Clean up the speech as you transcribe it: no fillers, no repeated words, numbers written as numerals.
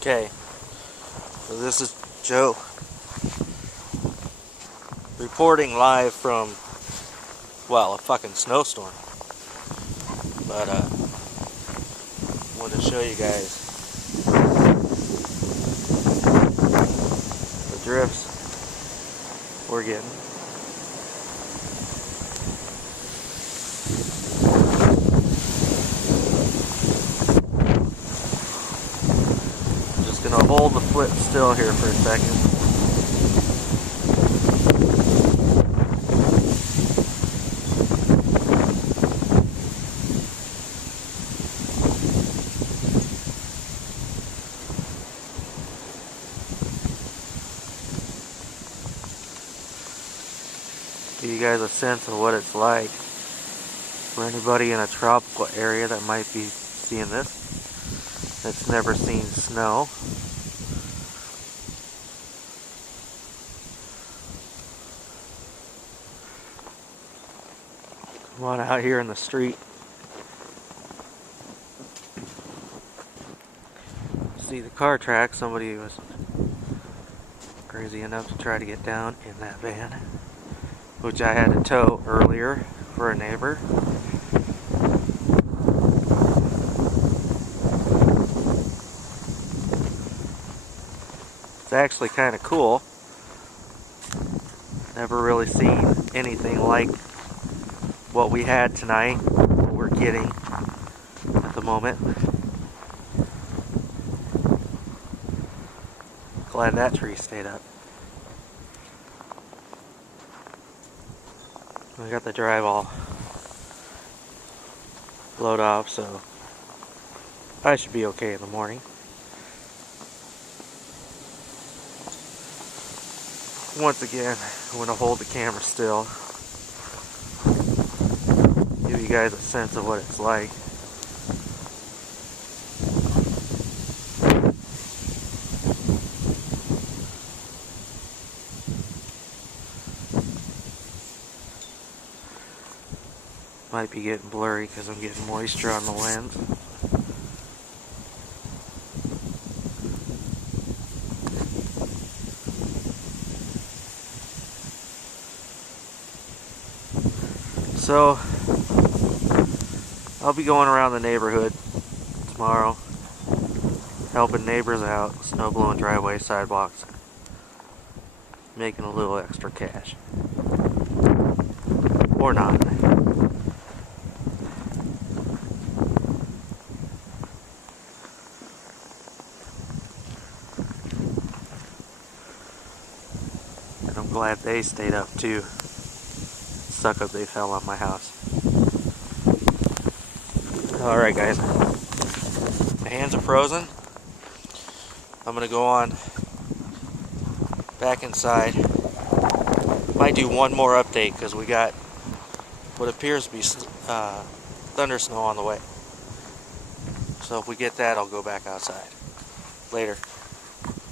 Okay, so this is Joe reporting live from, well, a fucking snowstorm. But wanted to show you guys the drifts we're getting. Just gonna hold the foot still here for a second. Give you guys a sense of what it's like for anybody in a tropical area that might be seeing this, that's never seen snow. Come on out here in the street. See the car track. Somebody was crazy enough to try to get down in that van, which I had to tow earlier for a neighbor. It's actually kind of cool. Never really seen anything like what we had tonight, what we're getting at the moment. Glad that tree stayed up. We got the drive all blowed off, so I should be okay in the morning. Once again, I'm going to hold the camera still, give you guys a sense of what it's like. Might be getting blurry because I'm getting moisture on the lens. So, I'll be going around the neighborhood tomorrow, helping neighbors out, snow blowing driveways, sidewalks, making a little extra cash. Or not. And I'm glad they stayed up too. Suck up they fell on my house. Alright guys, my hands are frozen. I'm gonna go on back inside. Might do one more update because we got what appears to be thunder snow on the way. So if we get that, I'll go back outside. Later.